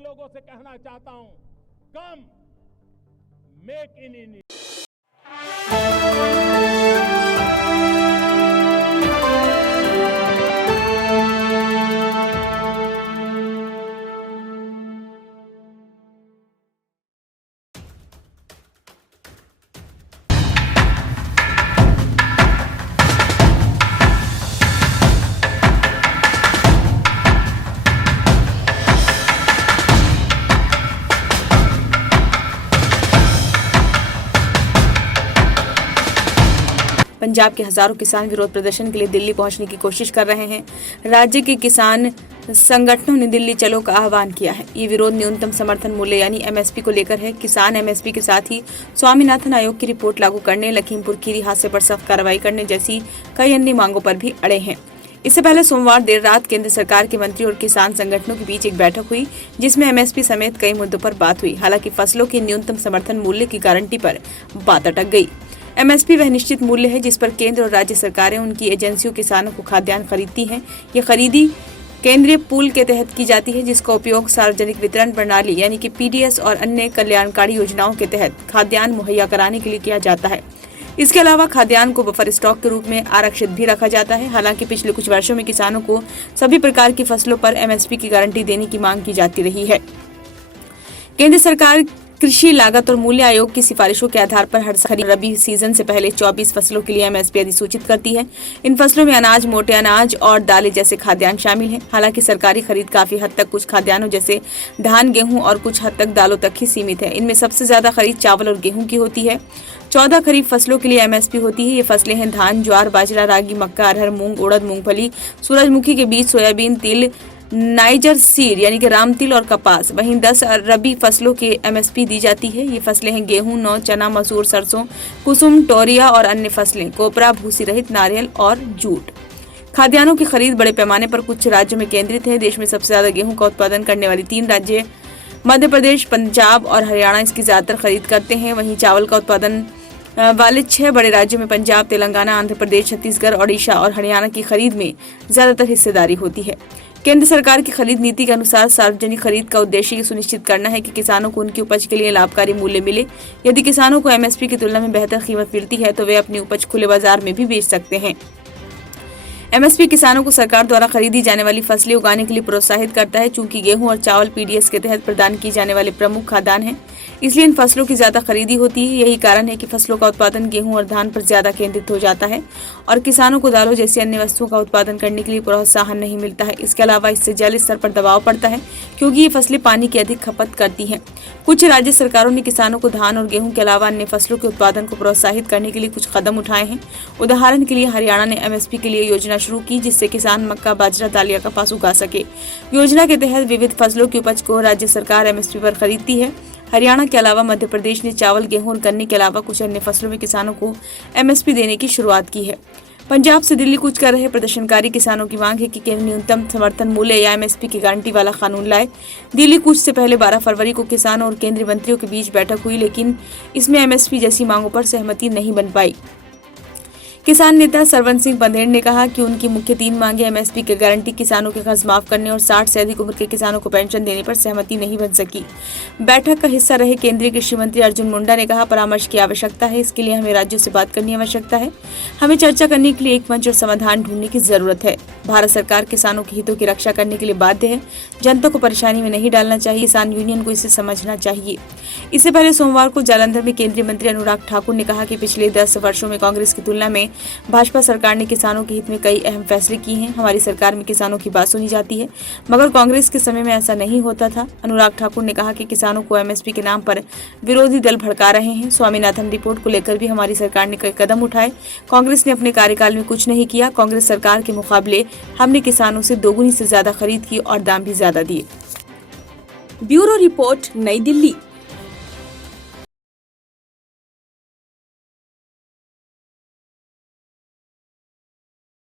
लोगों से कहना चाहता हूं, कम मेक इन इंडिया। पंजाब के हजारों किसान विरोध प्रदर्शन के लिए दिल्ली पहुंचने की कोशिश कर रहे हैं। राज्य के किसान संगठनों ने दिल्ली चलो का आह्वान किया है। ये विरोध न्यूनतम समर्थन मूल्य यानी एमएसपी को लेकर है। किसान एमएसपी के साथ ही स्वामीनाथन आयोग की रिपोर्ट लागू करने, लखीमपुर खीरी हादसे पर सख्त कार्रवाई करने जैसी कई अन्य मांगों पर भी अड़े हैं। इससे पहले सोमवार देर रात केंद्र सरकार के मंत्री और किसान संगठनों के बीच एक बैठक हुई, जिसमें एमएसपी समेत कई मुद्दों पर बात हुई। हालांकि फसलों के न्यूनतम समर्थन मूल्य की गारंटी पर बात अटक गई। एमएसपी वह निश्चित मूल्य है जिस पर केंद्र और राज्य सरकारें उनकी एजेंसियों किसानों को खाद्यान्न खरीदती हैं। ये खरीदी केंद्रीय पूल के तहत की जाती है, जिसका उपयोग सार्वजनिक वितरण प्रणाली यानी कि पीडीएस और अन्य कल्याणकारी योजनाओं के तहत खाद्यान्न मुहैया कराने के लिए किया जाता है। इसके अलावा खाद्यान्न को बफर स्टॉक के रूप में आरक्षित भी रखा जाता है। हालांकि पिछले कुछ वर्षों में किसानों को सभी प्रकार की फसलों पर एमएसपी की गारंटी देने की मांग की जाती रही है। केंद्र सरकार कृषि लागत और मूल्य आयोग की सिफारिशों के आधार पर हर साल रबी सीजन से पहले 24 फसलों के लिए एमएसपी अधिसूचित करती है। इन फसलों में अनाज, मोटे अनाज और दालें जैसे खाद्यान्न शामिल हैं। हालांकि सरकारी खरीद काफी हद तक कुछ खाद्यान्नों जैसे धान, गेहूं और कुछ हद तक दालों तक ही सीमित है। इनमें सबसे ज्यादा खरीद चावल और गेहूं की होती है। 14 खरीफ फसलों के लिए एमएसपी होती है। ये फसलें हैं धान, ज्वार, बाजरा, रागी, मक्का, अरहर, मूंग, उड़द, मूंगफली, सूरजमुखी के बीज, सोयाबीन, तिल, नाइजर सीड यानी कि राम तिल और कपास। वहीं 10 रबी फसलों के एमएसपी दी जाती है। ये फसलें हैं गेहूं, नौ, चना, मसूर, सरसों, कुसुम, टोरिया और अन्य फसलें, कोपरा, भूसी रहित, नारियल और जूट। खाद्यान्नों की खरीद बड़े पैमाने पर कुछ राज्यों में केंद्रित है। देश में सबसे ज्यादा गेहूं का उत्पादन करने वाली 3 राज्य मध्य प्रदेश, पंजाब और हरियाणा इसकी ज्यादातर खरीद करते हैं। वहीं चावल का उत्पादन वाले 6 बड़े राज्यों में पंजाब, तेलंगाना, आंध्र प्रदेश, छत्तीसगढ़, ओडिशा और हरियाणा की खरीद में ज्यादातर हिस्सेदारी होती है। केंद्र सरकार की खरीद नीति के अनुसार सार्वजनिक खरीद का उद्देश्य ये सुनिश्चित करना है कि किसानों को उनकी उपज के लिए लाभकारी मूल्य मिले। यदि किसानों को एमएसपी की तुलना में बेहतर कीमत मिलती है तो वे अपनी उपज खुले बाजार में भी बेच सकते हैं। एमएसपी किसानों को सरकार द्वारा खरीदी जाने वाली फसलें उगाने के लिए प्रोत्साहित करता है। चूंकि गेहूं और चावल पीडीएस के तहत प्रदान किए जाने वाले प्रमुख खाद्यान्न हैं, इसलिए इन फसलों की ज्यादा खरीदी होती है। यही कारण है कि फसलों का उत्पादन गेहूं और धान पर ज्यादा केंद्रित हो जाता है और किसानों को दालों जैसी अन्य वस्तुओं का उत्पादन करने के लिए प्रोत्साहन नहीं मिलता है। इसके अलावा इससे जल स्तर पर दबाव पड़ता है, क्योंकि ये फसलें पानी की अधिक खपत करती हैं। कुछ राज्य सरकारों ने किसानों को धान और गेहूं के अलावा अन्य फसलों के उत्पादन को प्रोत्साहित करने के लिए कुछ कदम उठाए हैं। उदाहरण के लिए हरियाणा ने एमएसपी के लिए योजना शुरू की, जिससे किसान मक्का, बाजरा, दाल या कपास उगा सके। योजना के तहत विविध फसलों की उपज को राज्य सरकार एमएसपी पर खरीदती है। हरियाणा के अलावा मध्य प्रदेश ने चावल, गेहूं और गन्ने के अलावा कुछ अन्य फसलों में किसानों को एमएसपी देने की शुरुआत की है। पंजाब से दिल्ली कूच कर रहे प्रदर्शनकारी किसानों की मांग है कि केंद्र न्यूनतम समर्थन मूल्य या एमएसपी की गारंटी वाला कानून लाए। दिल्ली कूच से पहले 12 फरवरी को किसानों और केंद्रीय मंत्रियों के बीच बैठक हुई, लेकिन इसमें एमएसपी जैसी मांगों पर सहमति नहीं बन पाई। किसान नेता सरवन सिंह बंधेड़ ने कहा कि उनकी मुख्य 3 मांगे एमएसपी की गारंटी, किसानों के कर्ज माफ करने और 60 से अधिक उम्र के किसानों को पेंशन देने पर सहमति नहीं बन सकी। बैठक का हिस्सा रहे केंद्रीय कृषि मंत्री अर्जुन मुंडा ने कहा, परामर्श की आवश्यकता है। इसके लिए हमें राज्यों से बात करने की आवश्यकता है। हमें चर्चा करने के लिए एक मंच और समाधान ढूंढने की जरूरत है। भारत सरकार किसानों के हितों की रक्षा करने के लिए बाध्य है। जनता को परेशानी में नहीं डालना चाहिए। किसान यूनियन को इसे समझना चाहिए। इससे पहले सोमवार को जालंधर में केंद्रीय मंत्री अनुराग ठाकुर ने कहा कि पिछले 10 वर्षों में कांग्रेस की तुलना में भाजपा सरकार ने किसानों के हित में कई अहम फैसले किए हैं। हमारी सरकार में किसानों की बात सुनी जाती है, मगर कांग्रेस के समय में ऐसा नहीं होता था। अनुराग ठाकुर ने कहा कि किसानों को एमएसपी के नाम पर विरोधी दल भड़का रहे हैं। स्वामीनाथन रिपोर्ट को लेकर भी हमारी सरकार ने कई कदम उठाए। कांग्रेस ने अपने कार्यकाल में कुछ नहीं किया। कांग्रेस सरकार के मुकाबले हमने किसानों से दोगुनी से ज्यादा खरीद की और दाम भी ज्यादा दिए। ब्यूरो रिपोर्ट, नई दिल्ली।